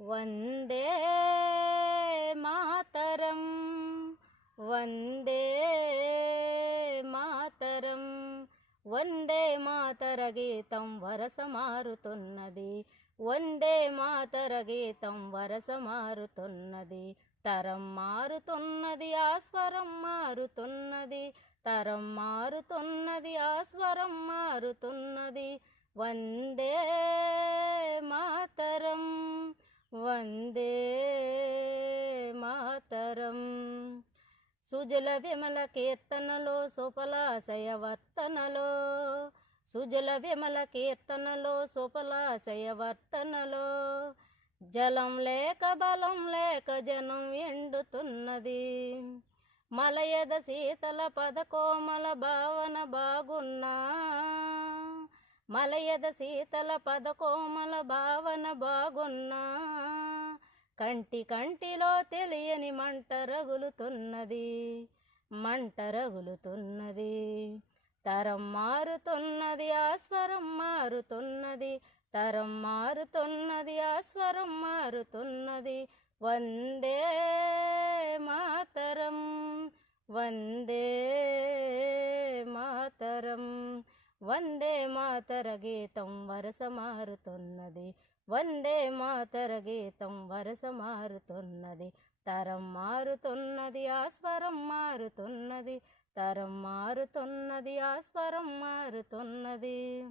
వందే మాతరం వందే మాతరం వందే మాతర గీతం వరస మారుతున్నది. వందే మాతర గీతం వరస మారుతున్నది. తరం మారుతున్నది, ఆ స్వరం మారుతున్నది. తరం మారుతున్నది, ఆ స్వరం మారుతున్నది. వందే మాతరం వందే మాతరం. సుజల విమల కీర్తనలో సుఫలాశయ వర్తనలో, సుజల విమల కీర్తనలో సుఫలాశయ వర్తనలో, జలం లేక బలం లేక జనం ఎండుతున్నది. మలయద శీతల పదకోమల భావన బాగున్నా, మలయద శీతల పదకోమల భావన బాగున్నా, కంటి కంటిలో తెలియని మంట రగులుతున్నది, మంట రగులుతున్నది. తరం మారుతున్నది, ఆ స్వరం మారుతున్నది. తరం మారుతున్నది, ఆ స్వరం మారుతున్నది. వందే మాతరం వందే మాతరం. వందే మాతర గీతం వరస మారుతున్నది. వందే మాతర గీతం వరస మారుతున్నది. తరం మారుతున్నది, ఆ స్వరం మారుతున్నది. తరం మారుతున్నది, ఆ స్వరం మారుతున్నది.